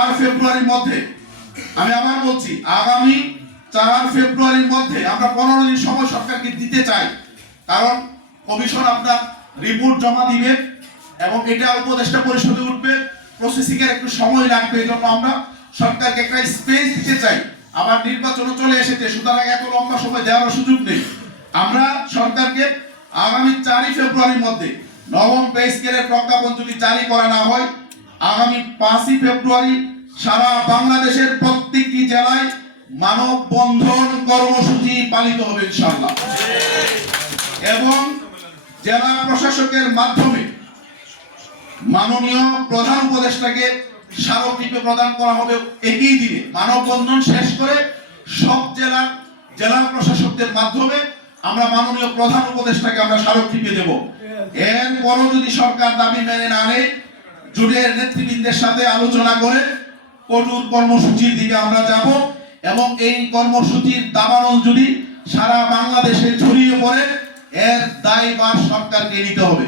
4 ফেব্রুয়ারির মধ্যে, আমি আবার বলছি, আগামী 4 ফেব্রুয়ারির মধ্যে আমরা 15 দিন সময় সরকারকে দিতে চাই। কারণ কমিশন আপনার রিপোর্ট জমা দিবে এবং এটা উপদেষ্টা পরিষদে উঠবে, প্রসেসিং এর একটু সময় লাগবে। এই জন্য আমরা সরকারকে একটা স্পেস দিতে চাই। আবার নির্বাচনও চলে এসেছে, সুতরাং এত লম্বা সময় দেওয়ার সুযোগ নেই। আমরা সরকারকে আগামী 4 ফেব্রুয়ারির মধ্যে নবম পে স্কেলের প্রজ্ঞাপন যদি জারি করা না হয়, আগামী 5 ফেব্রুয়ারি সারা বাংলাদেশের প্রত্যেকটি জেলায় মানববন্ধন কর্মসূচি পালিত হবে ইনশাআল্লাহ। এবং জেলা প্রশাসকের মাধ্যমে মাননীয় প্রধান উপদেষ্টাকে স্মারকলিপি প্রদান করা হবে একই দিনে। মানববন্ধন শেষ করে সব জেলা প্রশাসকদের মাধ্যমে আমরা মাননীয় প্রধান উপদেষ্টাকে আমরা স্মারকলিপি দেব। এরপরও যদি সরকার দাবি মেনে না নেয়, জোটের নেতৃবৃন্দের সাথে আলোচনা করে কঠোর কর্মসূচির দিকে আমরা যাব এবং এই কর্মসূচির দাবানল যদি সারা বাংলাদেশে ছড়িয়ে পড়ে, এর দায়ভার সরকারকে নিতে হবে।